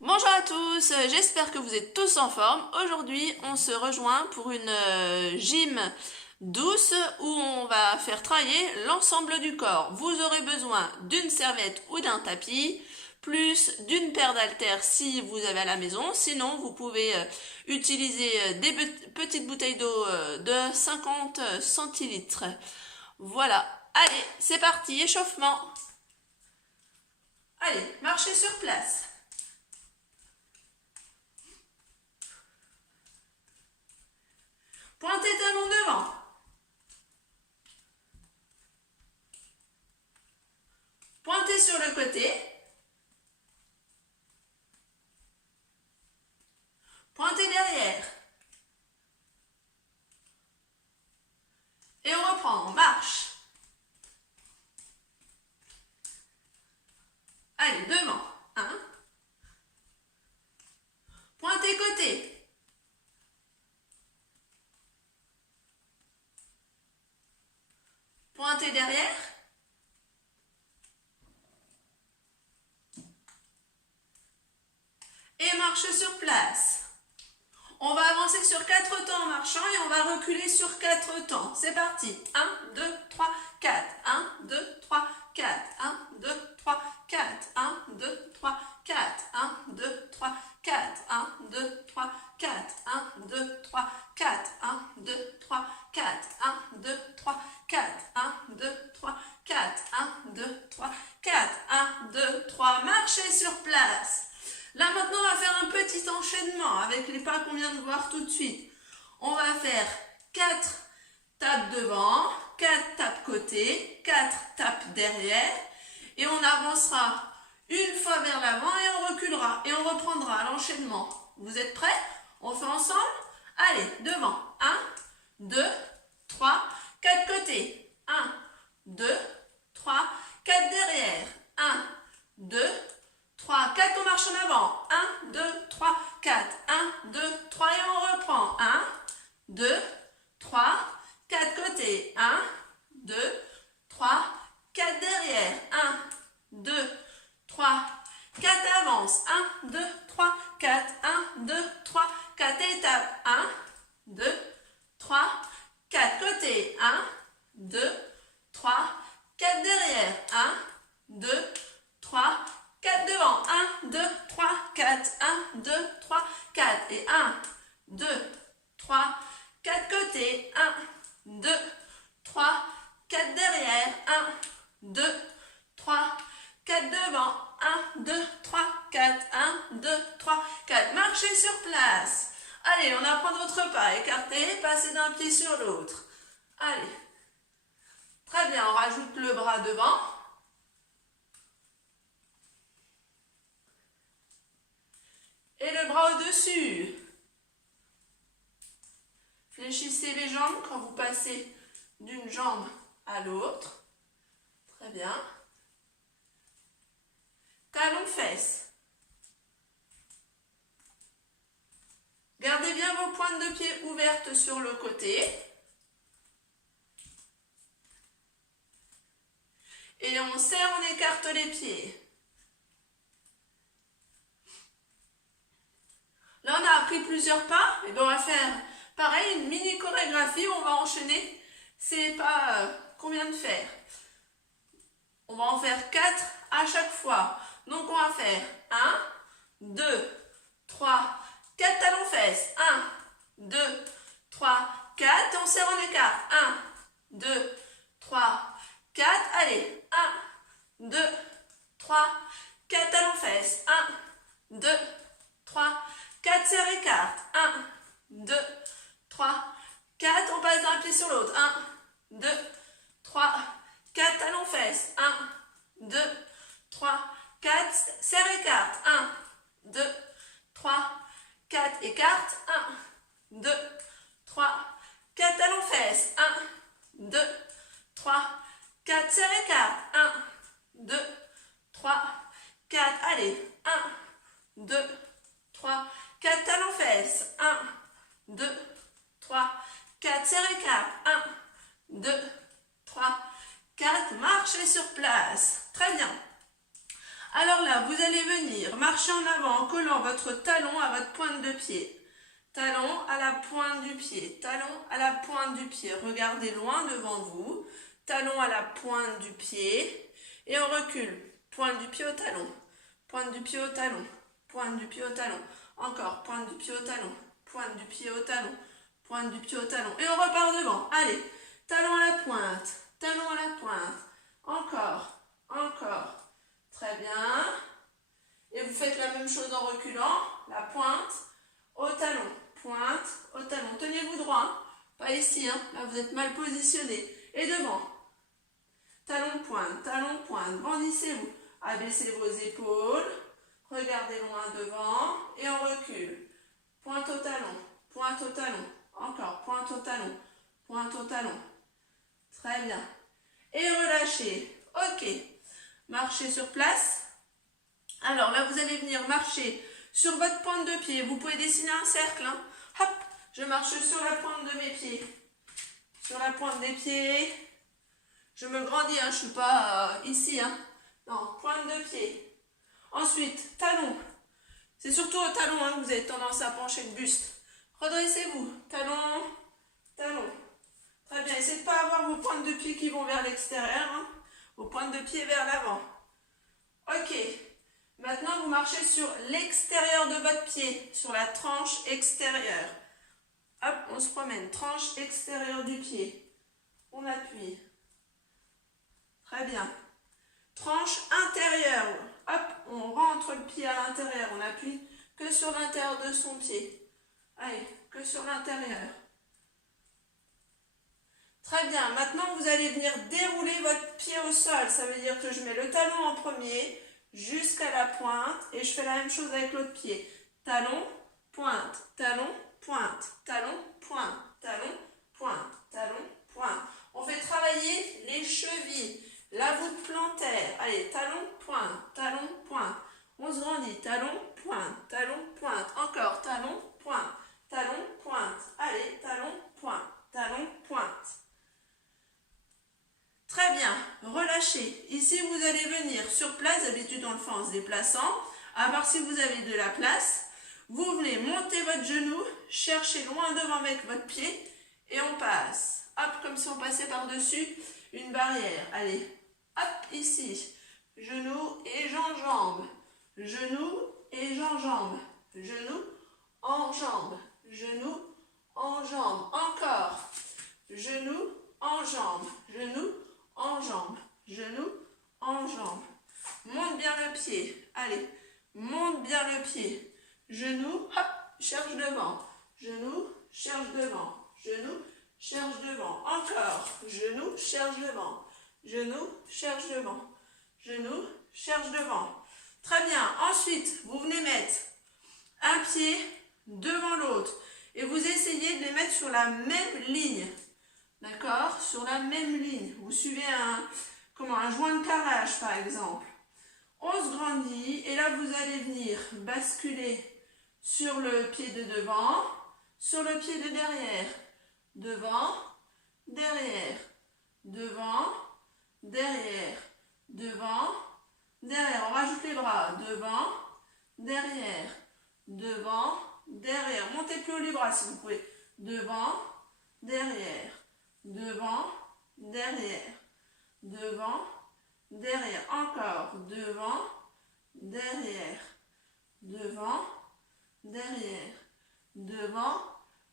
Bonjour à tous, j'espère que vous êtes tous en forme. Aujourd'hui, on se rejoint pour une gym douce où on va faire travailler l'ensemble du corps. Vous aurez besoin d'une serviette ou d'un tapis, plus d'une paire d'haltères si vous avez à la maison. Sinon, vous pouvez utiliser des petites bouteilles d'eau de 50 centilitres. Voilà, allez, c'est parti, échauffement. Allez, marchez sur place. Pointez talons devant. Pointez sur le côté. Pointez derrière. Et on reprend, on marche. Allez, devant. 1. Pointez côté. Pointez derrière. Et marchez sur place. On va avancer sur 4 temps en marchant et on va reculer sur 4 temps. C'est parti. 1, 2, 3, 4. 1, 2, 3, 4. 1, 2, 3, 4. 1, 2, 3, 4. 1, 2, 3, 4. 1, 2, 3, 4. 1, 2, 3, 4. 1, 2, 3, 4. 1, 2, 3, 4. 1, 2, 3, 4. 1, 2, 3, 4. 1, 2, 3. Marchez sur place. Là maintenant on va faire un petit enchaînement avec les pas qu'on vient de voir tout de suite. On va faire 4 tapes devant, 4 tapes côté, 4 tapes derrière et on avancera une fois vers l'avant et on reculera et on reprendra l'enchaînement. Vous êtes prêts? On fait ensemble? Allez, devant. 1, 2, 3, 4 côtés. 1, 2, 3, 4 derrière. 1, 2, 3, 4, on marche en avant. 1, 2, 3, 4. 1, 2, 3 et on reprend. 1, 2, 3, 4 côtés. 1, 2, 3, 4 derrière. 1, 2, 3, 4 avance. 1, 2, 3, 4. 1, 2, 3, 4 étapes. 1, 2, 3, 4 côtés. 1, 2, 3, 4 derrière. 1, 2, 3, 4 devant. 1, 2, 3, 4. 1, 2, 3, 4. Et 1, 2, 3, 4 côtés. 1, 2, 3, 4 derrière. 1, 2, 3, 4 devant. 1, 2, 3, 4. 1, 2, 3, 4. Marchez sur place. Allez, on apprend votre pas. Écartez, passez d'un pied sur l'autre. Allez. Très bien, on rajoute le bras devant. Et le bras au-dessus. Fléchissez les jambes quand vous passez d'une jambe à l'autre. Très bien. Talons fesses. Gardez bien vos pointes de pied ouvertes sur le côté. Et on serre, on écarte les pieds. Là, on a appris plusieurs pas. Et bien, on va faire pareil, une mini chorégraphie où on va enchaîner ces pas qu'on vient de faire. On va en faire 4 à chaque fois. Donc, on va faire 1, 2, 3, 4 talons fesses. 1, 2, 3, 4. On serre, on écarte. 1, 2, 3, 4. Allez. 1, 2, 3, 4 talons fesses. 1, 2, 3, 4, serre, écarte. 1, 2, 3, 4. On passe d'un pied sur l'autre. 1, 2, 3, 4 talons fesses. 1, 2, 3, 4. Serre, écarte. 1, 2, 3, 4. Écarte. 1, 2, 3, 4 talons fesses. 1, 2, 3, 4. Serre, écarte. 1, 2, 3, 4. Allez. 1, 2, 3, 4 talons fesses. 1, 2, 3, 4. Serre, écarte. 1, 2, 3, 4. Marchez sur place. Très bien. Alors là, vous allez venir marcher en avant en collant votre talon à votre pointe de pied. Talon à la pointe du pied, talon à la pointe du pied. Regardez loin devant vous. Talon à la pointe du pied. Et on recule. Pointe du pied au talon. Pointe du pied au talon. Pointe du pied au talon. Encore. Pointe du pied au talon. Pointe du pied au talon. Pointe du pied au talon. Et on repart devant. Allez. Talon à la pointe. Talon à la pointe. Encore. Encore. Très bien. Et vous faites la même chose en reculant. La pointe au talon. Pointe au talon. Tenez-vous droit. Hein. Pas ici. Hein. Là, vous êtes mal positionné. Et devant. Talon pointe. Talon pointe. Grandissez-vous. Abaissez vos épaules. Regardez loin devant. Et on recule. Pointe au talon. Pointe au talon. Encore. Pointe au talon. Pointe au talon. Très bien. Et relâchez. Ok. Marchez sur place. Alors là, vous allez venir marcher sur votre pointe de pied. Vous pouvez dessiner un cercle. Hein. Hop, je marche sur la pointe de mes pieds. Sur la pointe des pieds. Je me grandis, hein. Je ne suis pas ici. Hein. Non, pointe de pied. Ensuite, talon. C'est surtout au talon hein, que vous avez tendance à pencher le buste. Redressez-vous. Talon, talon. Très bien. Essayez de ne pas avoir vos pointes de pied qui vont vers l'extérieur. Hein. Vos pointes de pied vers l'avant. Ok. Maintenant, vous marchez sur l'extérieur de votre pied, sur la tranche extérieure. Hop, on se promène. Tranche extérieure du pied. On appuie. Très bien. Tranche intérieure. Hop, on rentre le pied à l'intérieur. On appuie que sur l'intérieur de son pied. Allez, que sur l'intérieur. Très bien. Maintenant, vous allez venir dérouler votre pied au sol. Ça veut dire que je mets le talon en premier jusqu'à la pointe et je fais la même chose avec l'autre pied. Talon, pointe, talon, pointe, talon, pointe, talon, pointe, talon, pointe. On fait travailler les chevilles, la voûte plantaire. Allez, talon, pointe, talon, pointe. On se grandit. Talon, pointe, talon, pointe. Encore, talon, pointe, talon, pointe. Allez, talon, pointe, talon, pointe. Très bien, relâchez. Ici, vous allez venir sur place. D'habitude, on le fait en se déplaçant. À part si vous avez de la place, vous venez monter votre genou, chercher loin devant avec votre pied et on passe. Hop, comme si on passait par-dessus une barrière. Allez, hop, ici. Genou et enjambe. Genou et enjambe. Genou, enjambe. Genou, enjambe. Encore. Genou, enjambe. Genou, enjambe, genou, enjambe. Monte bien le pied. Allez, monte bien le pied. Genou, hop, cherche devant. Genou, cherche devant. Genou, cherche devant. Encore. Genou, cherche devant. Genou, cherche devant. Genou, cherche devant. Très bien. Ensuite, vous venez mettre un pied devant l'autre. Et vous essayez de les mettre sur la même ligne. D'accord? Sur la même ligne. Vous suivez un joint de carrelage, par exemple. On se grandit et là, vous allez venir basculer sur le pied de devant, sur le pied de derrière. Devant, derrière. Devant, derrière. Devant, derrière. On rajoute les bras. Devant, derrière. Devant, derrière. Montez plus haut les bras si vous pouvez. Devant, derrière. Devant, derrière, devant, derrière, encore, devant, derrière, devant, derrière, devant,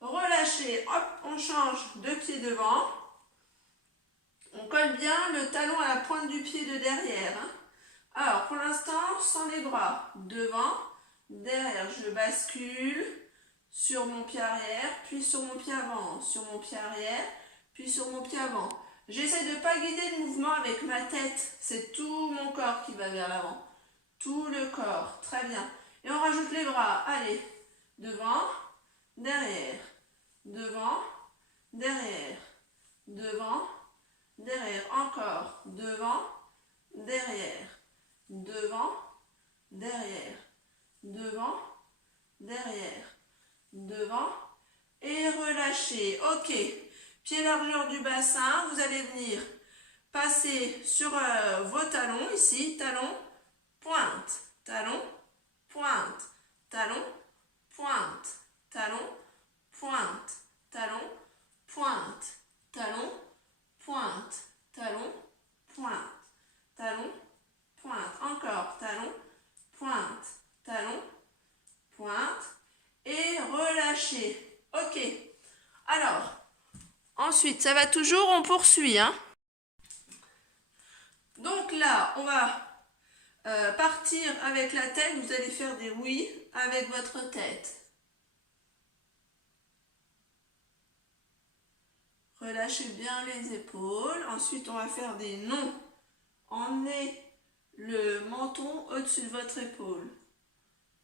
relâchez, hop, on change de pied devant, on colle bien le talon à la pointe du pied de derrière, hein. Alors, pour l'instant, sans les bras, devant, derrière, je bascule sur mon pied arrière, puis sur mon pied avant, sur mon pied arrière, puis sur mon pied avant. J'essaie de ne pas guider le mouvement avec ma tête. C'est tout mon corps qui va vers l'avant. Tout le corps. Très bien. Et on rajoute les bras. Allez. Devant, derrière. Devant, derrière. Devant, derrière. Encore. Devant, derrière. Devant, derrière. Devant, derrière. Devant. Et relâchez. Ok. Pied largeur du bassin, vous allez venir passer sur vos talons, ici, talons, pointe, talon, pointe, talon, pointe, talon, pointe, talon, pointe, talon, pointe, talon, pointe, talon, pointe. Encore, talon, pointe, talon, pointe et relâchez. Ok. Alors, ensuite, ça va toujours, on poursuit, hein. Donc là, on va partir avec la tête. Vous allez faire des oui avec votre tête. Relâchez bien les épaules. Ensuite, on va faire des non. Emmenez le menton au-dessus de votre épaule.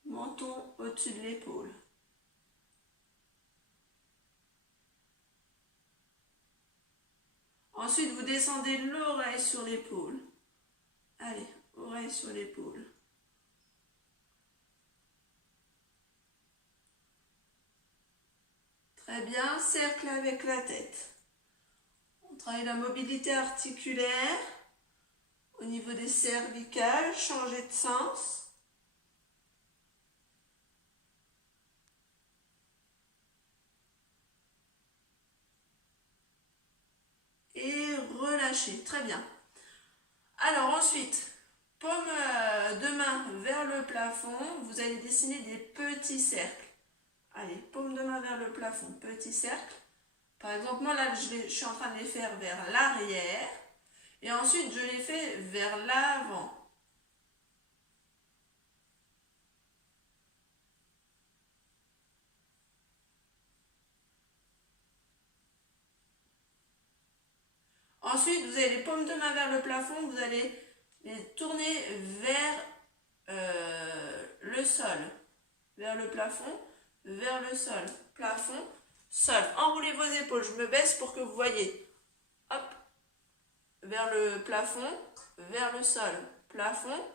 Menton au-dessus de l'épaule. Ensuite, vous descendez l'oreille sur l'épaule. Allez, oreille sur l'épaule. Très bien, cercle avec la tête. On travaille la mobilité articulaire au niveau des cervicales. Changez de sens. Et relâchez. Très bien. Alors ensuite, paume de main vers le plafond. Vous allez dessiner des petits cercles. Allez, paume de main vers le plafond, petit cercle. Par exemple, moi là, je suis en train de les faire vers l'arrière. Et ensuite, je les fais vers l'avant. Ensuite, vous avez les paumes de main vers le plafond. Vous allez les tourner vers le sol. Vers le plafond, vers le sol. Plafond, sol. Enroulez vos épaules. Je me baisse pour que vous voyez. Hop. Vers le plafond, vers le sol. Plafond,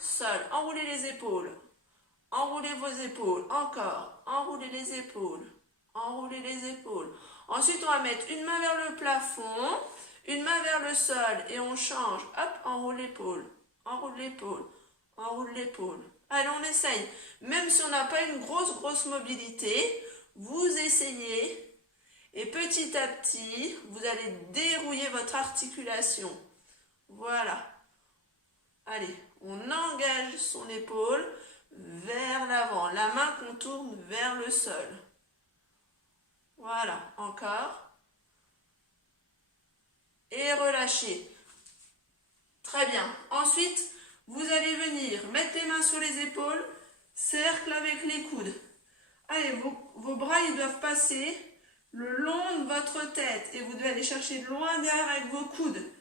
sol. Enroulez les épaules. Enroulez vos épaules. Encore. Enroulez les épaules. Enroulez les épaules. Ensuite, on va mettre une main vers le plafond, une main vers le sol et on change. Hop, enroule l'épaule. Enroule l'épaule. Enroule l'épaule. Allez, on essaye. Même si on n'a pas une grosse mobilité, vous essayez. Et petit à petit, vous allez dérouiller votre articulation. Voilà. Allez, on engage son épaule vers l'avant. La main qu'on tourne vers le sol. Voilà, encore. Et relâchez. Très bien. Ensuite, vous allez venir mettre les mains sur les épaules, cercle avec les coudes. Allez, vos bras ils doivent passer le long de votre tête et vous devez aller chercher loin derrière avec vos coudes.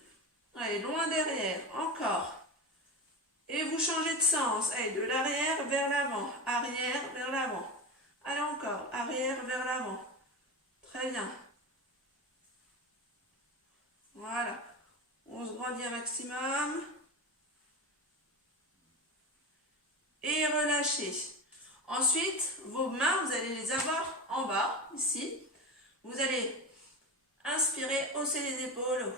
Allez, loin derrière, encore. Et vous changez de sens. Allez, de l'arrière vers l'avant, arrière vers l'avant. Allez, encore, arrière vers l'avant. Très bien. Voilà. On se grandit un maximum. Et relâchez. Ensuite, vos mains, vous allez les avoir en bas, ici. Vous allez inspirer, hausser les épaules,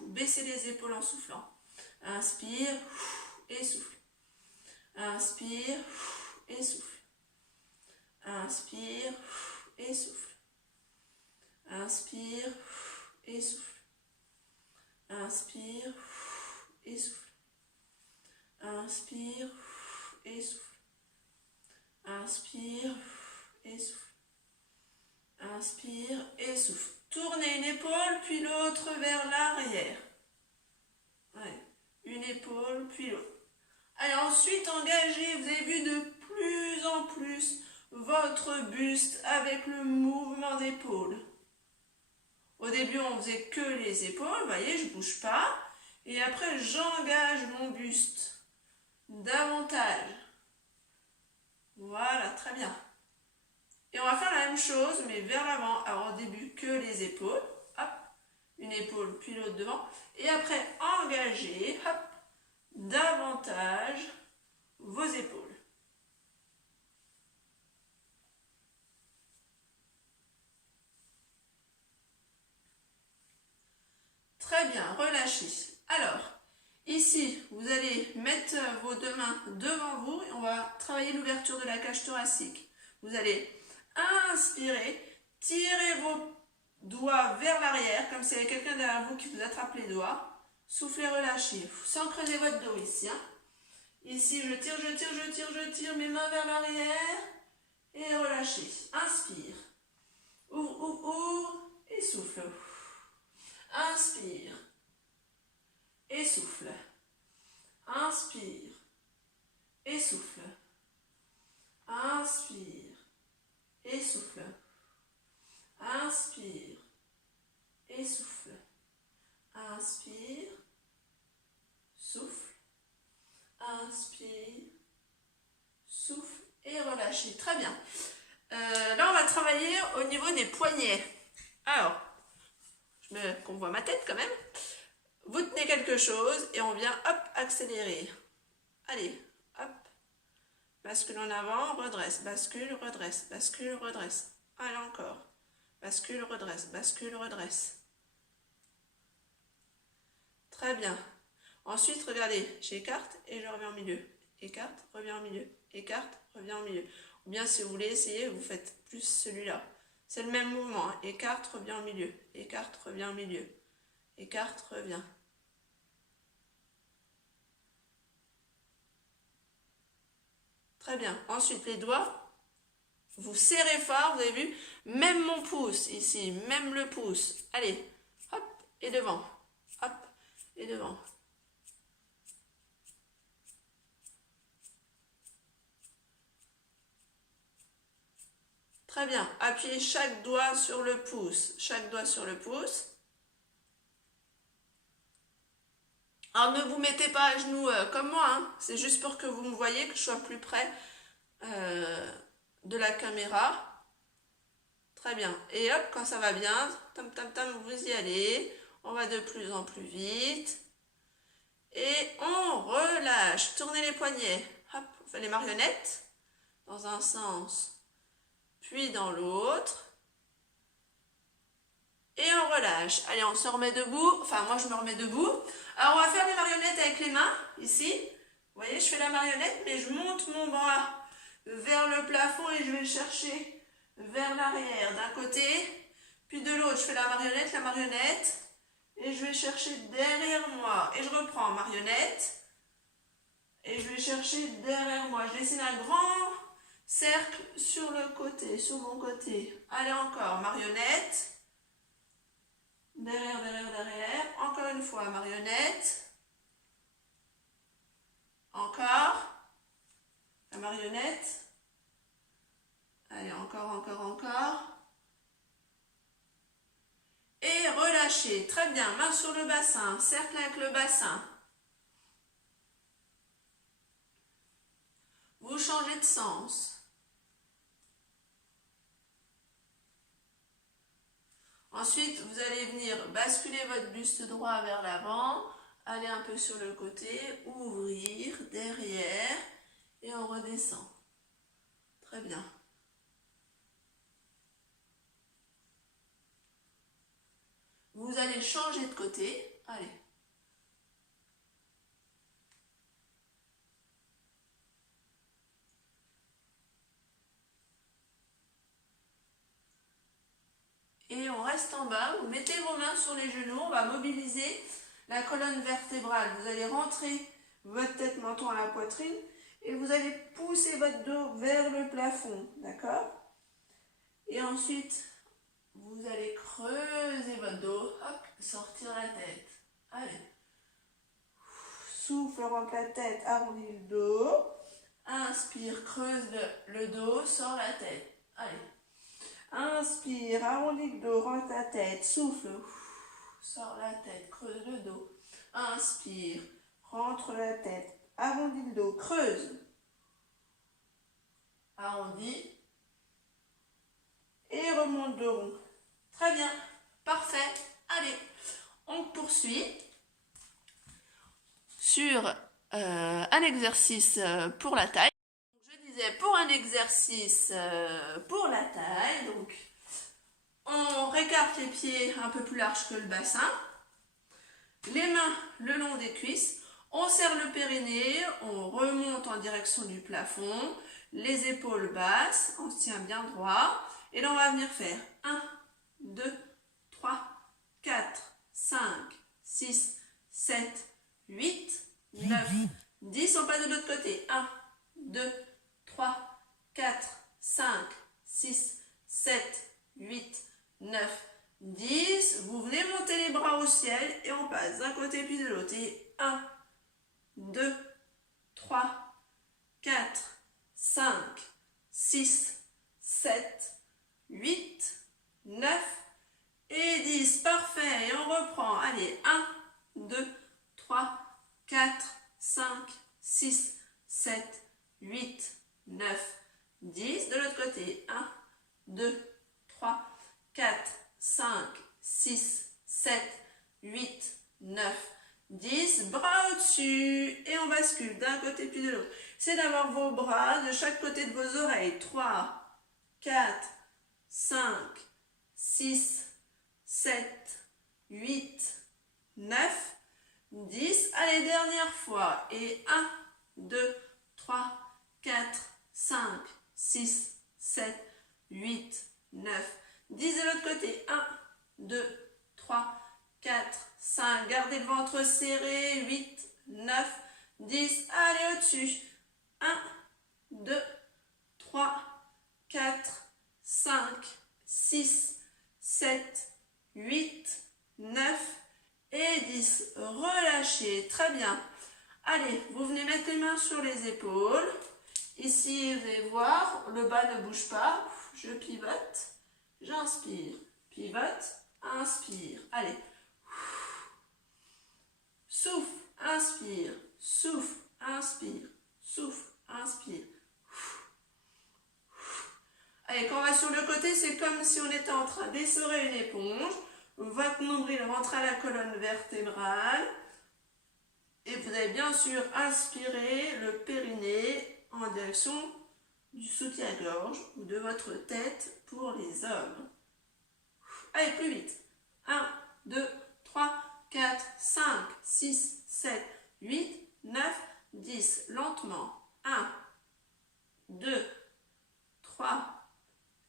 baisser les épaules en soufflant. Inspire et souffle. Inspire et souffle. Inspire et souffle. Inspire et souffle. Inspire et souffle. Inspire et souffle. Inspire et souffle. Inspire et souffle. Tournez une épaule puis l'autre vers l'arrière. Ouais. Une épaule puis l'autre. Allez, ensuite engagez, vous avez vu de plus en plus votre buste avec le mouvement d'épaule. Au début, on faisait que les épaules, vous voyez, je ne bouge pas. Et après, j'engage mon buste davantage. Voilà, très bien. Et on va faire la même chose, mais vers l'avant. Alors au début, que les épaules. Hop, une épaule, puis l'autre devant. Et après, engagez, hop, davantage vos épaules. Très bien, relâchez. Alors, Ici, vous allez mettre vos deux mains devant vous et on va travailler l'ouverture de la cage thoracique. Vous allez inspirer, tirer vos doigts vers l'arrière, comme s'il y avait quelqu'un derrière vous qui vous attrape les doigts. Soufflez, relâchez, sans creuser votre dos ici. Hein. Ici, je tire, je tire, je tire, je tire, mes mains vers l'arrière et relâchez. Inspire, ouvre, ouvre, ouvre et souffle. Inspire et souffle. Inspire et souffle. Inspire et souffle. Inspire et souffle. Inspire, souffle. Inspire, souffle et relâchez. Très bien. Là, on va travailler au niveau des poignets. Alors, qu'on voit ma tête quand même. Vous tenez quelque chose et on vient, hop, accélérer. Allez, hop. Bascule en avant, redresse, bascule, redresse, bascule, redresse. Allez, encore. Bascule, redresse, bascule, redresse. Très bien. Ensuite, regardez, j'écarte et je reviens au milieu. Écarte, reviens au milieu. Écarte, reviens au milieu. Ou bien, si vous voulez essayer, vous faites plus celui-là. C'est le même mouvement. Hein. Écarte, reviens au milieu. Écarte, reviens au milieu. Écarte, reviens. Très bien. Ensuite, les doigts, vous serrez fort. Vous avez vu, même mon pouce ici, même le pouce. Allez, hop, et devant. Hop, et devant. Très bien. Appuyez chaque doigt sur le pouce. Chaque doigt sur le pouce. Alors ne vous mettez pas à genoux comme moi. Hein. C'est juste pour que vous me voyez, que je sois plus près de la caméra. Très bien. Et hop, quand ça va bien, tam tam tam, vous y allez. On va de plus en plus vite. Et on relâche. Tournez les poignets. Hop, on fait les marionnettes. Dans un sens. Puis dans l'autre. Et on relâche. Allez, on se remet debout. Enfin, moi, je me remets debout. Alors, on va faire les marionnettes avec les mains, ici. Vous voyez, je fais la marionnette, mais je monte mon bras vers le plafond et je vais le chercher vers l'arrière d'un côté. Puis de l'autre, je fais la marionnette. Et je vais chercher derrière moi. Et je reprends marionnette. Et je vais chercher derrière moi. Je dessine un grand cercle sur le côté, sur mon côté. Allez, encore, marionnette. Derrière, derrière, derrière. Encore une fois, marionnette. Encore. La marionnette. Allez, encore, encore, encore. Et relâchez. Très bien. Main sur le bassin. Cercle avec le bassin. Vous changez de sens. Ensuite, vous allez venir basculer votre buste droit vers l'avant, aller un peu sur le côté, ouvrir, derrière, et on redescend. Très bien. Vous allez changer de côté. Allez. Et on reste en bas, vous mettez vos mains sur les genoux, on va mobiliser la colonne vertébrale. Vous allez rentrer votre tête, menton à la poitrine et vous allez pousser votre dos vers le plafond, d'accord? Et ensuite, vous allez creuser votre dos, hop, sortir la tête. Allez. Souffle, rentre la tête, arrondis le dos. Inspire, creuse le dos, sors la tête. Allez. Inspire, arrondis le dos, rentre la tête, souffle, sors la tête, creuse le dos. Inspire, rentre la tête, arrondis le dos, creuse. Arrondis. Et remonte de rond. Très bien, parfait. Allez, on poursuit sur un exercice pour la taille. Pour un exercice pour la taille, donc on récarte les pieds un peu plus larges que le bassin, les mains le long des cuisses, On serre le périnée, on remonte en direction du plafond, les épaules basses, on se tient bien droit. Et là, on va venir faire 1, 2, 3, 4, 5, 6, 7, 8, 9, 10. On passe de l'autre côté. 1, 2, 3, 4, 5, 6, 7, 8, 9, 10. Vous venez monter les bras au ciel et on passe d'un côté puis de l'autre. Et 1, 2, 3, 4, 5, 6, 7, 8, 9 et 10. Parfait. Et on reprend. Allez, 1, 2, 3, 4, 5, 6, 7, 8, 9, 10. De l'autre côté. 1, 2, 3, 4, 5, 6, 7, 8, 9, 10. Bras au-dessus. Et on bascule d'un côté puis de l'autre. C'est d'avoir vos bras de chaque côté de vos oreilles. 3, 4, 5, 6, 7, 8, 9, 10. Allez, dernière fois. Et 1, 2, 3, 4, 5, 6, 7, 8, 9, 10. De l'autre côté. 1, 2, 3, 4, 5. Gardez le ventre serré. 8, 9, 10. Allez, au-dessus. 1, 2, 3, 4, 5, 6, 7, 8, 9 et 10. Relâchez. Très bien. Allez, vous venez mettre les mains sur les épaules. Ici, vous allez voir, le bas ne bouge pas. Je pivote. J'inspire. Pivote. Inspire. Allez. Souffle. Inspire. Souffle. Inspire. Souffle. Inspire. Allez, quand on va sur le côté, c'est comme si on était en train d'essorer une éponge. Votre nombril rentre à la colonne vertébrale. Et vous allez bien sûr inspirer le périnée en direction du soutien-gorge ou de votre tête pour les hommes. Allez, plus vite. 1, 2, 3, 4, 5, 6, 7, 8, 9, 10. Lentement. 1, 2, 3,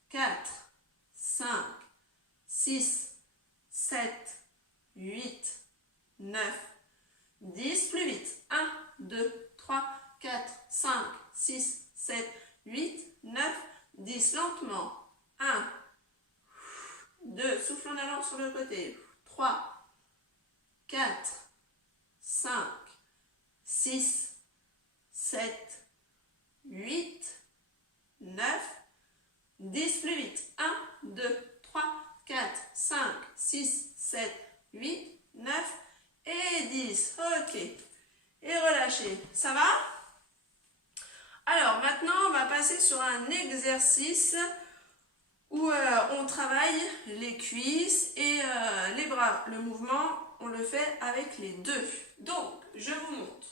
4, 5, 6, 7, 8, 9, 10. Plus vite. 1, 2, 3, 4, 5, 6, 7, 8, 9, 10. Lentement. 1, 2. Souffle en allant sur le côté. 3, 4, 5, 6, 7, 8, 9, 10. Plus vite. 1, 2, 3, 4, 5, 6, 7, 8, 9 et 10. Ok. Et relâchez. Ça va? Alors, maintenant, on va passer sur un exercice où on travaille les cuisses et les bras. Le mouvement, on le fait avec les deux. Donc, je vous montre.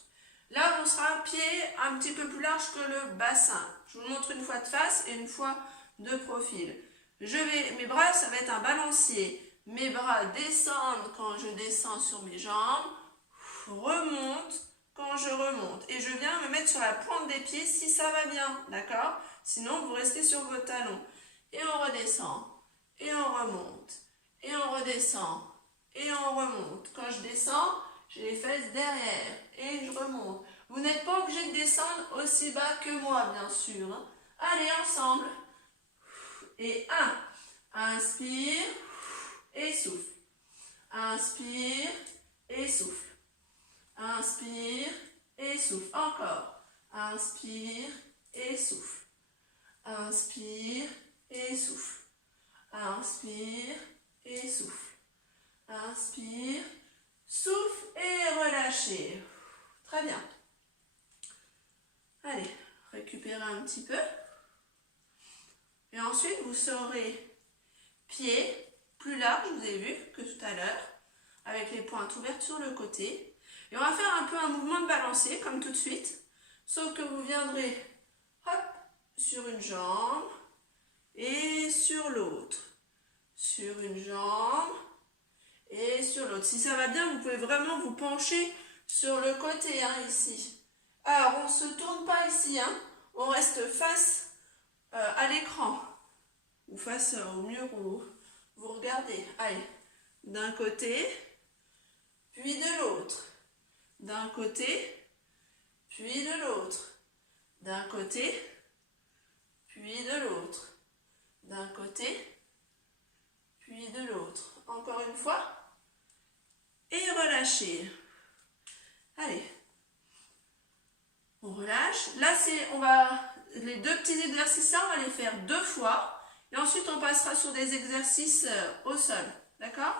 Là, on sera pied un petit peu plus large que le bassin. Je vous montre une fois de face et une fois de profil. Mes bras, ça va être un balancier. Mes bras descendent quand je descends sur mes jambes, remontent quand je remonte. Et je viens me mettre sur la pointe des pieds si ça va bien, d'accord? Sinon, vous restez sur vos talons. Et on redescend, et on remonte, et on redescend, et on remonte. Quand je descends, j'ai les fesses derrière, et je remonte. Vous n'êtes pas obligé de descendre aussi bas que moi, bien sûr. Hein. Allez, ensemble. Et 1, inspire, et souffle. Inspire, et souffle. Inspire, et souffle. Encore. Inspire, et souffle. Inspire, et souffle. Inspire, et souffle. Inspire, souffle et relâchez. Très bien. Allez, récupérez un petit peu. Et ensuite, vous serez pieds plus larges, vous avez vu, que tout à l'heure, avec les pointes ouvertes sur le côté. Et on va faire un peu un mouvement de balancier, comme tout de suite. Sauf que vous viendrez, hop, sur une jambe et sur l'autre. Sur une jambe et sur l'autre. Si ça va bien, vous pouvez vraiment vous pencher sur le côté, hein, ici. Alors, on ne se tourne pas ici, hein. On reste face à l'écran ou face au mur où vous regardez. Allez, d'un côté, puis de l'autre. D'un côté, puis de l'autre. D'un côté, puis de l'autre. D'un côté, puis de l'autre. Encore une fois. Et relâchez. Allez. On relâche. Là, les deux petits exercices là, on va les faire 2 fois. Et ensuite, on passera sur des exercices au sol. D'accord?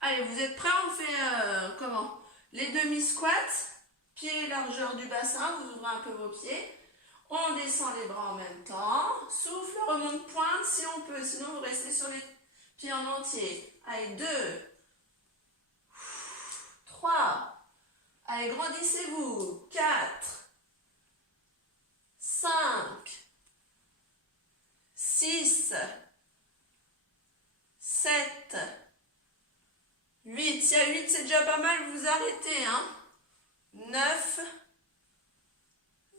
Allez, vous êtes prêts? On fait comment? Les demi-squats. Pieds largeur du bassin. Vous ouvrez un peu vos pieds. On descend les bras en même temps. Souffle, remonte pointe si on peut. Sinon, vous restez sur les pieds en entier. Allez, 2. 3. Allez, grandissez-vous. 4. 5. 6. 7. 8. S'il y a 8, c'est déjà pas mal, vous arrêtez. Hein. 9.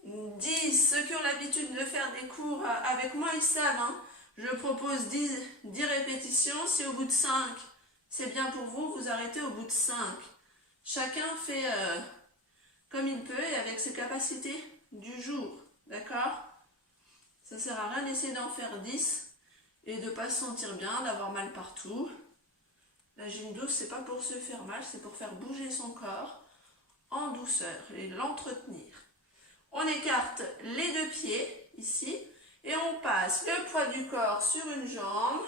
10. Ceux qui ont l'habitude de faire des cours avec moi, ils savent. Hein. Je propose 10 répétitions. Si au bout de 5, c'est bien pour vous, vous arrêtez au bout de 5. Chacun fait comme il peut et avec ses capacités du jour. D'accord? Ça ne sert à rien d'essayer d'en faire 10 et de ne pas se sentir bien, d'avoir mal partout. La gym douce, c'est pas pour se faire mal, c'est pour faire bouger son corps en douceur et l'entretenir. On écarte les 2 pieds ici et on passe le poids du corps sur une jambe,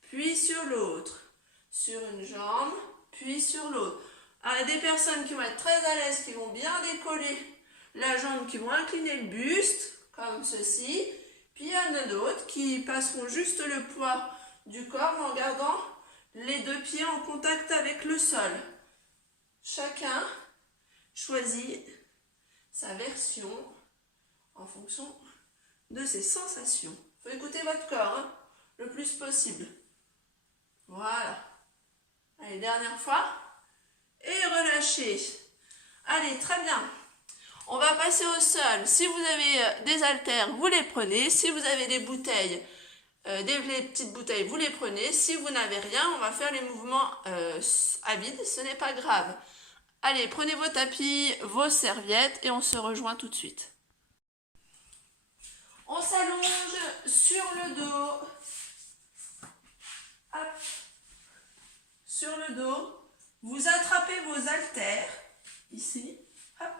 puis sur l'autre. Sur une jambe, puis sur l'autre. Alors, il y a des personnes qui vont être très à l'aise, qui vont bien décoller la jambe, qui vont incliner le buste, comme ceci. Puis il y en a d'autres qui passeront juste le poids du corps en gardant les 2 pieds en contact avec le sol. Chacun choisit sa version en fonction de ses sensations. Il faut écouter votre corps hein, le plus possible. Voilà. Allez, dernière fois. Et relâchez. Allez, très bien. On va passer au sol. Si vous avez des haltères, vous les prenez. Si vous avez des bouteilles, les petites bouteilles, vous les prenez. Si vous n'avez rien, on va faire les mouvements à vide. Ce n'est pas grave. Allez, prenez vos tapis, vos serviettes et on se rejoint tout de suite. On s'allonge sur le dos. Hop. Sur le dos. Vous attrapez vos haltères, ici, hop,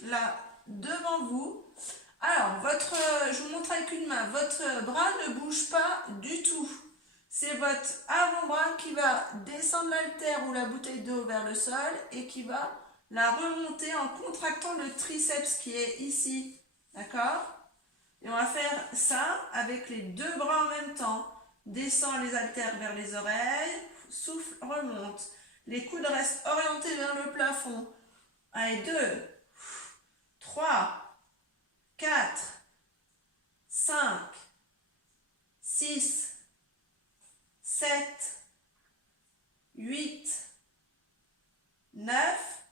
là, devant vous. Alors, je vous montre avec une main, votre bras ne bouge pas du tout. C'est votre avant-bras qui va descendre l'haltère ou la bouteille d'eau vers le sol et qui va la remonter en contractant le triceps qui est ici. D'accord? Et on va faire ça avec les 2 bras en même temps. Descend les haltères vers les oreilles. Souffle, remonte. Les coudes restent orientés vers le plafond. Allez, 2, 3, 4, 5, 6, 7, 8, 9,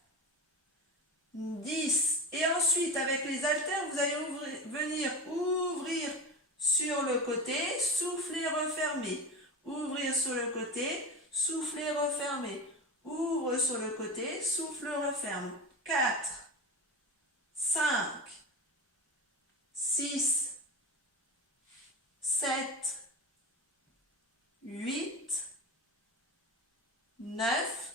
10. Et ensuite, avec les haltères, vous allez venir ouvrir sur le côté, souffler, refermer. Ouvrir sur le côté, souffler, refermer. Ouvre sur le côté, souffle, referme. 4, 5, 6, 7, 8, 9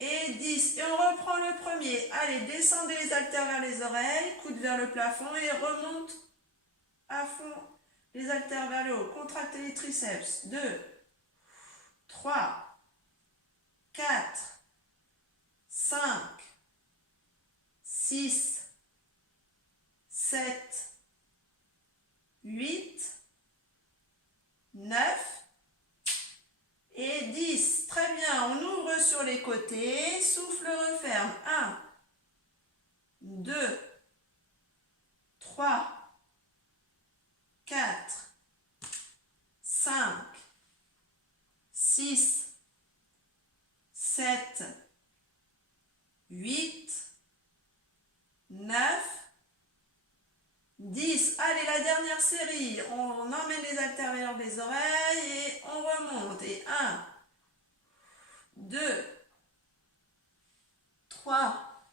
et 10. Et on reprend le premier. Allez, descendez les haltères vers les oreilles, coude vers le plafond et remonte à fond les haltères vers le haut. Contractez les triceps. 2, 3, 4, 5, 6, 7, 8, 9 et 10. Très bien, on ouvre sur les côtés, souffle, referme. 1, 2, 3, 4, 5, 6, 7, 8, 9, 10. Allez, la dernière série. On emmène les haltères vers les oreilles et on remonte. Et 1, 2, 3,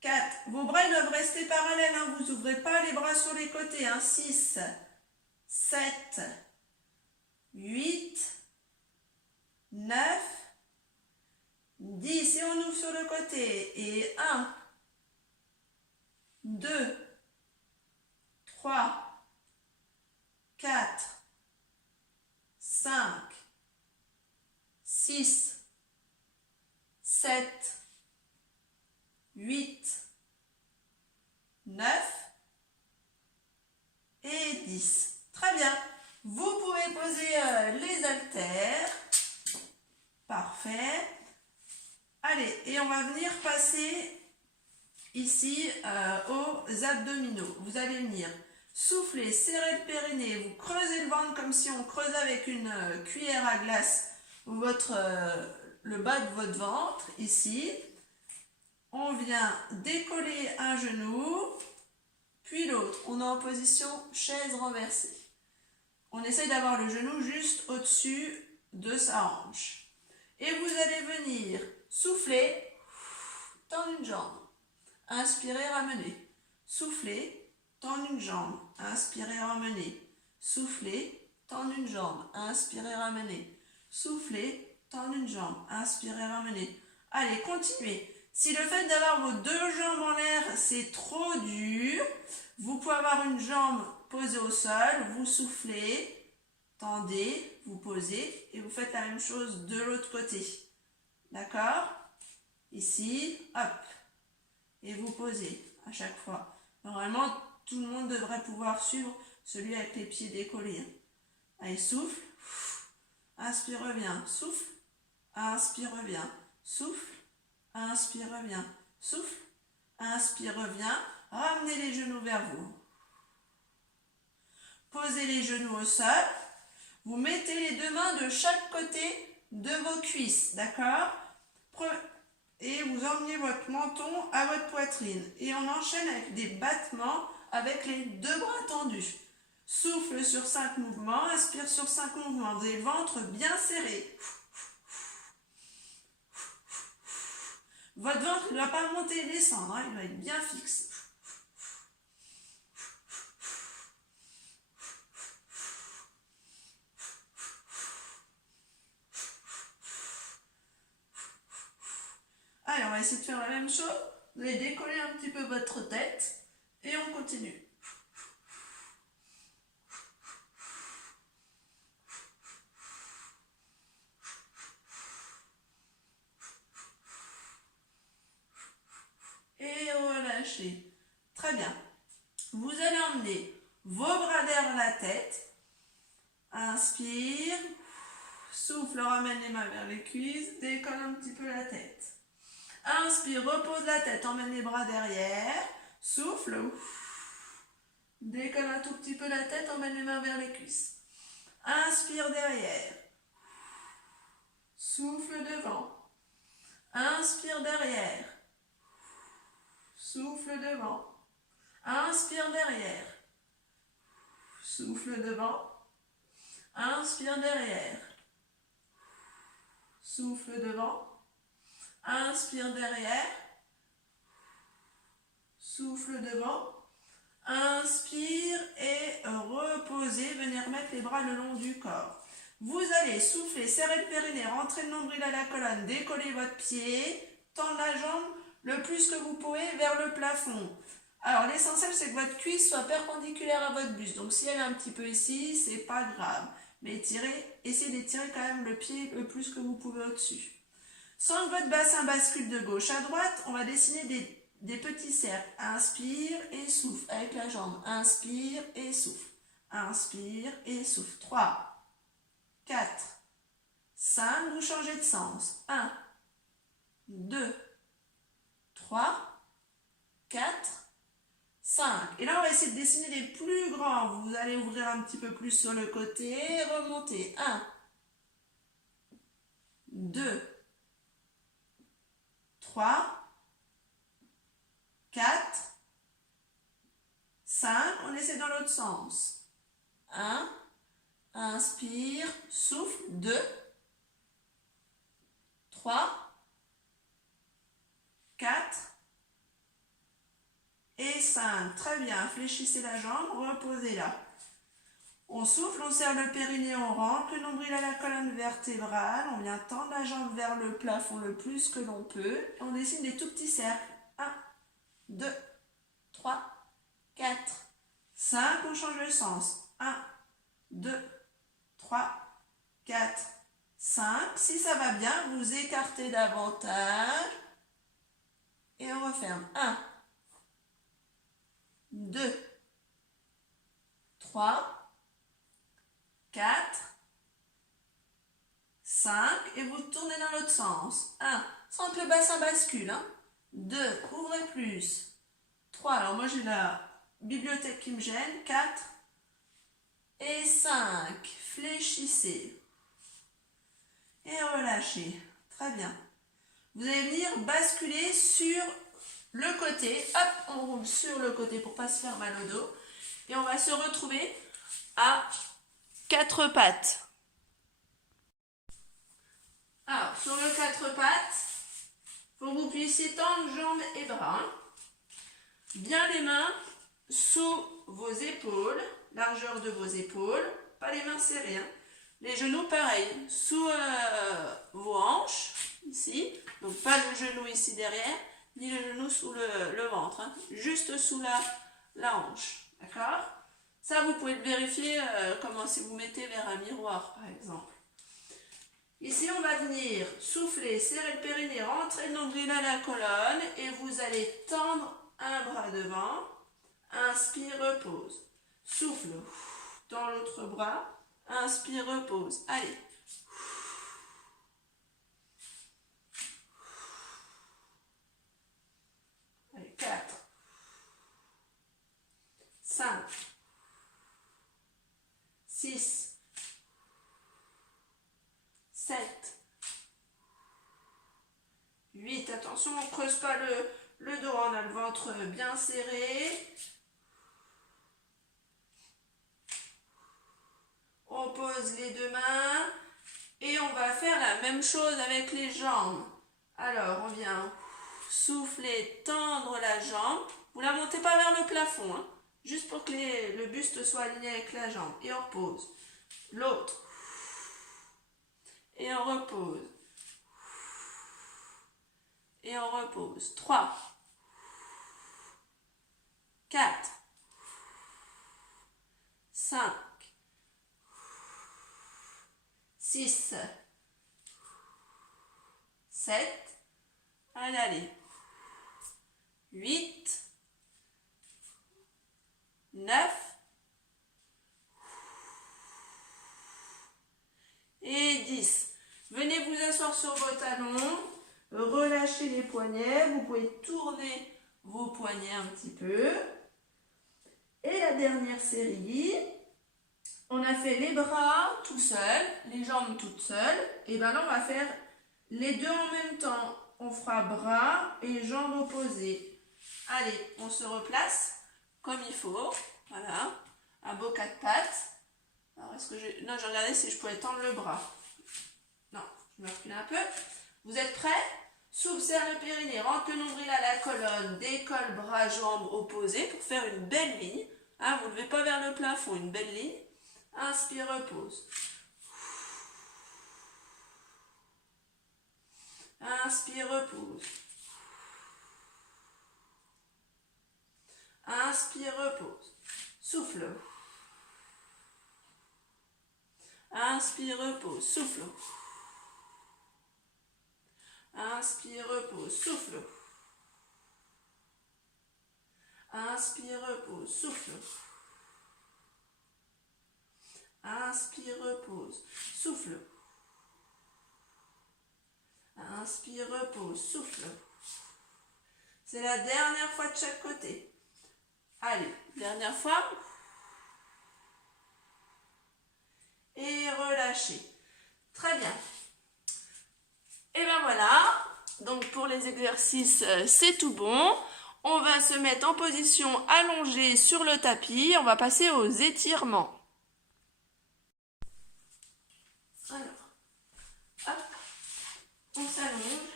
4. Vos bras doivent rester parallèles. Hein. Vous n'ouvrez pas les bras sur les côtés. Hein. 6, 7, 8, 9, 10. Et on ouvre sur le côté. Et 1, 2, 3, 4, 5, 6, 7, 8, 9 et 10. Très bien. Vous pouvez poser les haltères. Parfait. Allez, et on va venir passer ici aux abdominaux. Vous allez venir souffler, serrer le périnée, vous creusez le ventre comme si on creusait avec une cuillère à glace le bas de votre ventre, ici. On vient décoller un genou, puis l'autre. On est en position chaise renversée. On essaye d'avoir le genou juste au-dessus de sa hanche. Et vous allez venir souffler, tendre une jambe. Inspirez, ramenez. Soufflez, tendre une jambe. Inspirez, ramenez. Soufflez, tendre une jambe. Inspirez, ramenez. Soufflez, tendre une jambe. Inspirez, ramenez. Allez, continuez. Si le fait d'avoir vos deux jambes en l'air, c'est trop dur, vous pouvez avoir une jambe posée au sol, vous soufflez, tendez, vous posez et vous faites la même chose de l'autre côté. D'accord? Ici, hop. Et vous posez à chaque fois. Normalement, tout le monde devrait pouvoir suivre celui avec les pieds décollés. Allez, souffle. Inspire, reviens. Souffle. Inspire, reviens. Souffle. Inspire, reviens. Souffle. Inspire, reviens. Ramenez les genoux vers vous. Posez les genoux au sol. Vous mettez les deux mains de chaque côté de vos cuisses. D'accord? Et vous emmenez votre menton à votre poitrine. Et on enchaîne avec des battements avec les deux bras tendus. Souffle sur 5 mouvements, inspire sur 5 mouvements. Vous avez le ventre bien serré. Votre ventre ne doit pas monter et descendre, hein, il doit être bien fixe. Allez, on va essayer de faire la même chose. Vous allez décoller un petit peu votre tête et on continue. Et relâchez. Très bien. Vous allez emmener vos bras derrière la tête. Inspire. Souffle, ramène les mains vers les cuisses. Décolle un petit peu la tête. Inspire, repose la tête, emmène les bras derrière. Souffle. Décolle un tout petit peu la tête, emmène les mains vers les cuisses. Inspire derrière. Souffle devant. Inspire derrière. Souffle devant. Inspire derrière. Souffle devant. Inspire derrière. Souffle devant. Inspire derrière. Souffle devant. Inspire et reposez. Venez remettre les bras le long du corps. Vous allez souffler, serrer le périnée, rentrer le nombril à la colonne, décoller votre pied, tendre la jambe le plus que vous pouvez vers le plafond. Alors l'essentiel c'est que votre cuisse soit perpendiculaire à votre buste. Donc si elle est un petit peu ici, c'est pas grave. Mais essayez d'étirer quand même le pied le plus que vous pouvez au-dessus. Sans que votre bassin bascule de gauche à droite, on va dessiner des petits cercles. Inspire et souffle avec la jambe. Inspire et souffle. Inspire et souffle. 3, 4, 5. Vous changez de sens. 1, 2, 3, 4, 5. Et là, on va essayer de dessiner les plus grands. Vous allez ouvrir un petit peu plus sur le côté. Remonter. 1, 2, laisser dans l'autre sens. 1, inspire, souffle, 2, 3, 4 et 5. Très bien, fléchissez la jambe, reposez-la. On souffle, on serre le périnée, on rentre le nombril à la colonne vertébrale. On vient tendre la jambe vers le plafond le plus que l'on peut. Et on dessine des tout petits cercles. 1, 2, 3, 4, 5. On change de sens. 1, 2, 3, 4, 5. Si ça va bien, vous écartez davantage. Et on referme. 1, 2, 3, 4, 5, et vous tournez dans l'autre sens. 1, sans que le bassin bascule. 2, ouvrez plus. 3, alors moi j'ai la bibliothèque qui me gêne. 4 et 5, fléchissez. Et relâchez. Très bien. Vous allez venir basculer sur le côté. Hop, on roule sur le côté pour ne pas se faire mal au dos. Et on va se retrouver à 4 pattes. Alors, sur le 4 pattes, il faut que vous puissiez tendre jambes et bras. Bien les mains sous vos épaules, largeur de vos épaules, pas les mains serrées. Hein. Les genoux, pareil, sous vos hanches, ici. Donc, pas le genou ici derrière, ni le genou sous le ventre. Hein. Juste sous la hanche. D'accord ? Ça, vous pouvez le vérifier comment si vous mettez vers un miroir, par exemple. Ici, on va venir souffler, serrer le périnée, rentrer le nombril à la colonne et vous allez tendre un bras devant. Inspire, repose. Souffle dans l'autre bras. Inspire, repose. Allez. Allez, 4, 5, 6, 7, 8. Attention, on ne creuse pas le dos, on a le ventre bien serré. On pose les deux mains et on va faire la même chose avec les jambes. Alors, on vient souffler, tendre la jambe. Vous ne la montez pas vers le plafond, hein, juste pour que le buste soit aligné avec la jambe. Et on repose. L'autre. Et on repose. Et on repose. 3, 4, 5, 6, 7, allez, 8, 9 et 10. Venez vous asseoir sur vos talons, relâchez les poignets, vous pouvez tourner vos poignets un petit peu. Et la dernière série, on a fait les bras tout seuls, les jambes toutes seules, et bien là on va faire les deux en même temps. On fera bras et jambes opposées. Allez, on se replace comme il faut, voilà, un beau 4 pattes. Alors est-ce que non, je regardais si je pouvais tendre le bras. Non, je me recule un peu. Vous êtes prêts? Souffle, serre le périnée, rentre le nombril à la colonne, décolle, bras, jambes opposées pour faire une belle ligne. Hein, vous ne levez pas vers le plafond, une belle ligne. Inspire, repose. Inspire, repose. Inspire, repose. Souffle. Inspire, repose. Souffle. Inspire, repose. Souffle. Inspire, repose. Souffle. Inspire, repose. Souffle. Inspire, repose. Souffle. C'est la dernière fois de chaque côté. Allez, dernière fois. Et relâchez. Très bien. Et ben voilà. Donc pour les exercices, c'est tout bon. On va se mettre en position allongée sur le tapis. On va passer aux étirements. Alors, hop, on s'allonge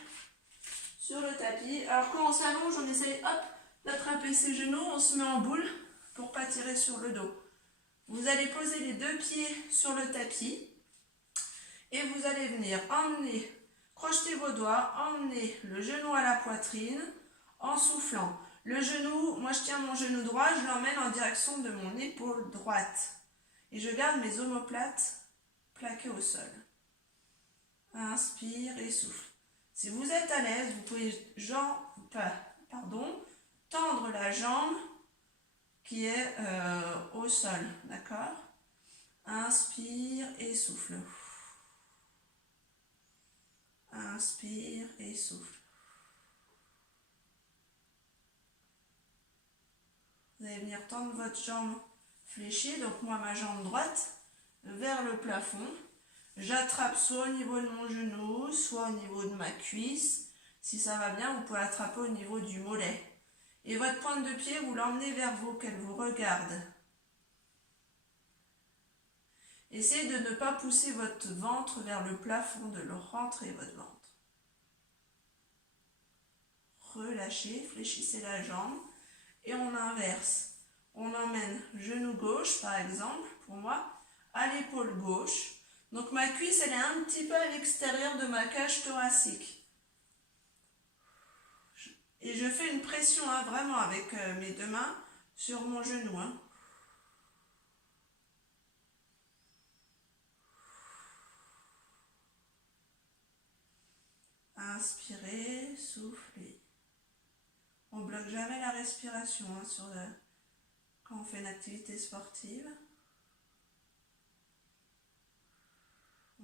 sur le tapis. Alors quand on s'allonge, on essaye d'attraper ses genoux. On se met en boule pour ne pas tirer sur le dos. Vous allez poser les deux pieds sur le tapis et vous allez venir emmener, crochetez vos doigts, emmener le genou à la poitrine en soufflant. Le genou, moi je tiens mon genou droit, je l'emmène en direction de mon épaule droite. Et je garde mes omoplates plaquées au sol. Inspire et souffle. Si vous êtes à l'aise, vous pouvez tendre la jambe qui est au sol, d'accord? Inspire et souffle. Inspire et souffle. Vous allez venir tendre votre jambe fléchie, donc moi ma jambe droite vers le plafond. J'attrape soit au niveau de mon genou, soit au niveau de ma cuisse. Si ça va bien, vous pouvez attraper au niveau du mollet. Et votre pointe de pied, vous l'emmenez vers vous, qu'elle vous regarde. Essayez de ne pas pousser votre ventre vers le plafond, de le rentrer votre ventre. Relâchez, fléchissez la jambe et on inverse. On emmène genou gauche, par exemple, pour moi, à l'épaule gauche. Donc ma cuisse, elle est un petit peu à l'extérieur de ma cage thoracique. Et je fais une pression, vraiment, avec mes deux mains sur mon genou. Inspirez, soufflez. On ne bloque jamais la respiration quand on fait une activité sportive.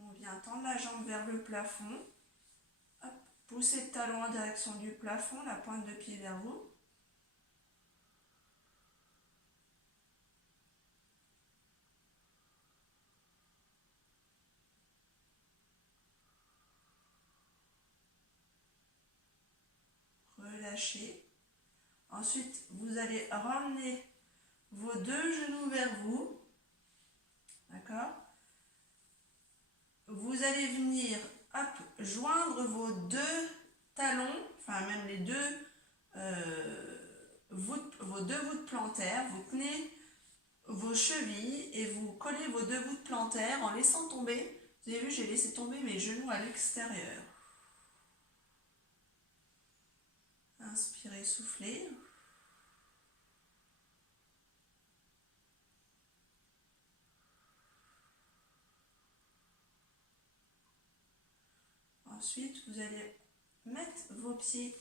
On vient tendre la jambe vers le plafond. Hop, poussez le talon en direction du plafond, la pointe de pied vers vous. Relâchez. Ensuite, vous allez ramener vos deux genoux vers vous. D'accord? Vous allez venir joindre vos deux talons, enfin même les deux vos deux voûtes plantaires. Vous tenez vos chevilles et vous collez vos deux voûtes plantaires en laissant tomber. Vous avez vu, j'ai laissé tomber mes genoux à l'extérieur. Inspirez, soufflez. Ensuite, vous allez mettre vos pieds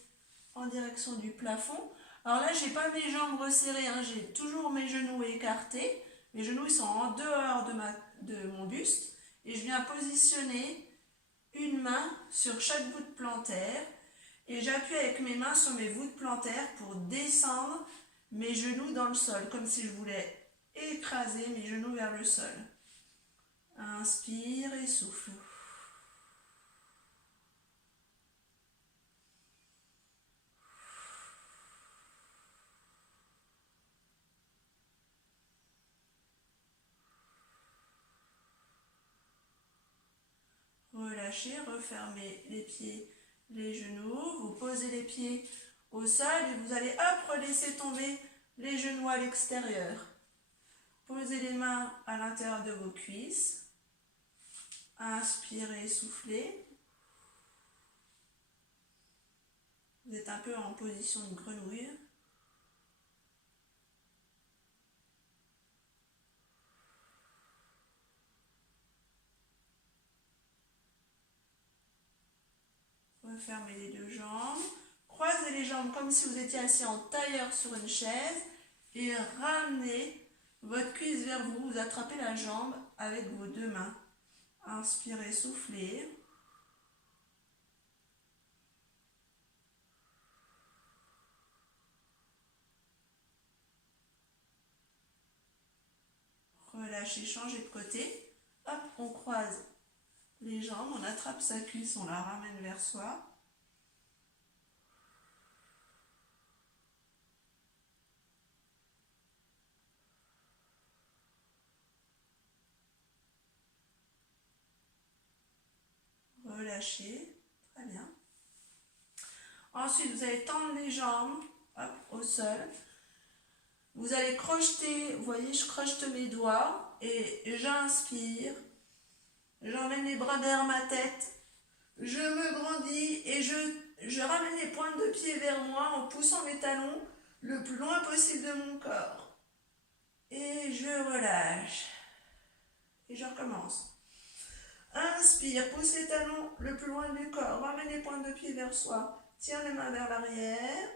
en direction du plafond. Alors là, je n'ai pas mes jambes resserrées, j'ai toujours mes genoux écartés. Mes genoux ils sont en dehors de mon buste. Et je viens positionner une main sur chaque voûte plantaire. Et j'appuie avec mes mains sur mes voûtes plantaires pour descendre mes genoux dans le sol, comme si je voulais écraser mes genoux vers le sol. Inspire et souffle. Relâchez, refermez les pieds, les genoux, vous posez les pieds au sol et vous allez laisser tomber les genoux à l'extérieur. Posez les mains à l'intérieur de vos cuisses. Inspirez, soufflez. Vous êtes un peu en position de grenouille. Refermez les deux jambes. Croisez les jambes comme si vous étiez assis en tailleur sur une chaise. Et ramenez votre cuisse vers vous. Vous attrapez la jambe avec vos deux mains. Inspirez, soufflez. Relâchez, changez de côté. Hop, on croise les jambes, on attrape sa cuisse, on la ramène vers soi. relâchez. Très bien. Ensuite, vous allez tendre les jambes hop, au sol. Vous allez crocheter, vous voyez, je crochete mes doigts et j'inspire. J'emmène les bras derrière ma tête. Je me grandis et je ramène les pointes de pied vers moi en poussant mes talons le plus loin possible de mon corps. Et je relâche. Et je recommence. Inspire, pousse les talons le plus loin du corps. Ramène les pointes de pied vers soi. Tire les mains vers l'arrière.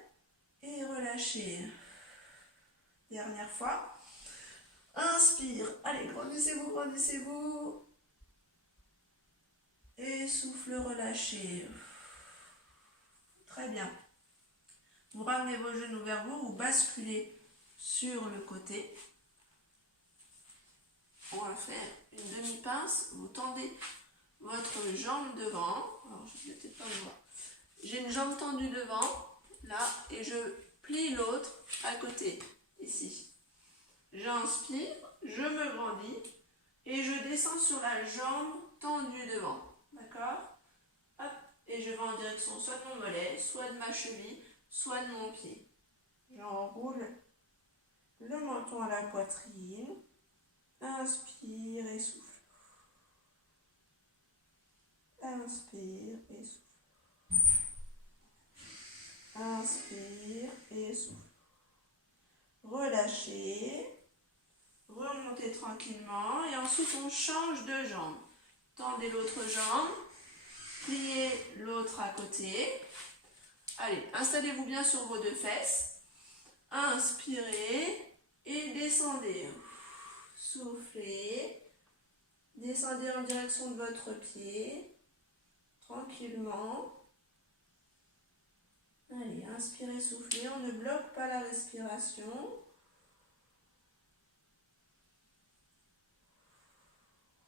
Et relâchez. Dernière fois. Inspire. Allez, grandissez-vous, grandissez-vous. Et souffle, relâchez. Très bien. Vous ramenez vos genoux vers vous, vous basculez sur le côté. On va faire une demi-pince. Vous tendez votre jambe devant. Alors, je ne vais peut-être pas le voir. J'ai une jambe tendue devant, là, et je plie l'autre à côté, ici. J'inspire, je me grandis, et je descends sur la jambe tendue devant. D'accord? Hop, et je vais en direction soit de mon mollet, soit de ma cheville, soit de mon pied. J'enroule le menton à la poitrine. Inspire et souffle. Inspire et souffle. Inspire et souffle. Relâchez. Remontez tranquillement. Et ensuite, on change de jambe. Tendez l'autre jambe. Pliez l'autre à côté. Allez, installez-vous bien sur vos deux fesses. Inspirez et descendez. Soufflez. Descendez en direction de votre pied. Tranquillement. Allez, inspirez, soufflez. On ne bloque pas la respiration.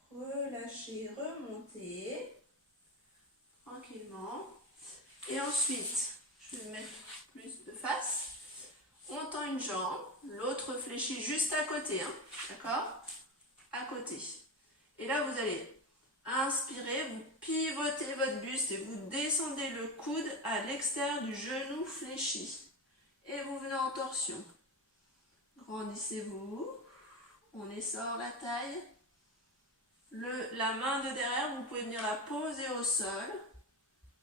Relâchez, remontez. Tranquillement. Et ensuite, je vais mettre plus de face. On tend une jambe, l'autre fléchit juste à côté, hein, d'accord? À côté. Et là, vous allez inspirer, vous pivotez votre buste et vous descendez le coude à l'extérieur du genou fléchi. Et vous venez en torsion. Grandissez-vous. On essore la taille. La main de derrière, vous pouvez venir la poser au sol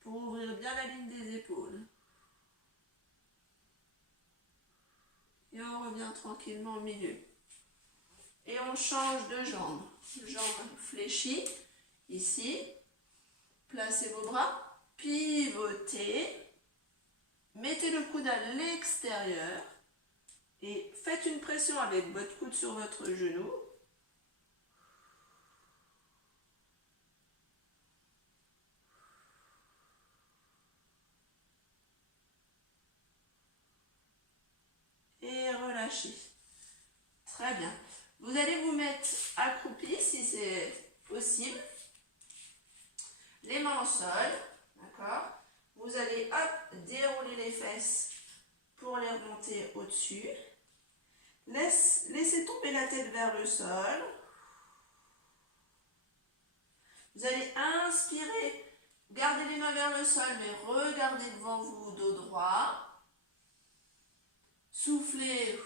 pour ouvrir bien la ligne des épaules. Et on revient tranquillement au milieu. Et on change de jambe. Jambe fléchie, ici. Placez vos bras, pivotez. Mettez le coude à l'extérieur. Et faites une pression avec votre coude sur votre genou. Et relâchez. Très bien. Vous allez vous mettre accroupi si c'est possible. Les mains au sol. D'accord? Vous allez hop, dérouler les fesses pour les remonter au-dessus. Laissez tomber la tête vers le sol. Vous allez inspirer. Gardez les mains vers le sol, mais regardez devant vous, dos droit. Soufflez,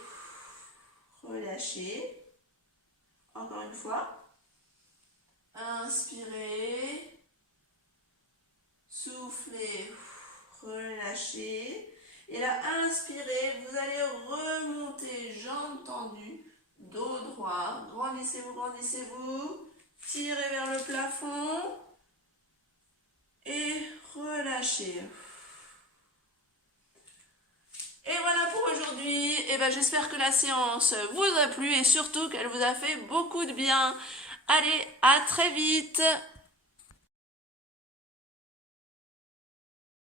relâchez. Encore une fois. Inspirez. Soufflez, relâchez. Et là, inspirez, vous allez remonter, jambes tendues, dos droit. Grandissez-vous, grandissez-vous. Tirez vers le plafond. Et relâchez. Et voilà pour aujourd'hui. Et ben, j'espère que la séance vous a plu et surtout qu'elle vous a fait beaucoup de bien. Allez, à très vite.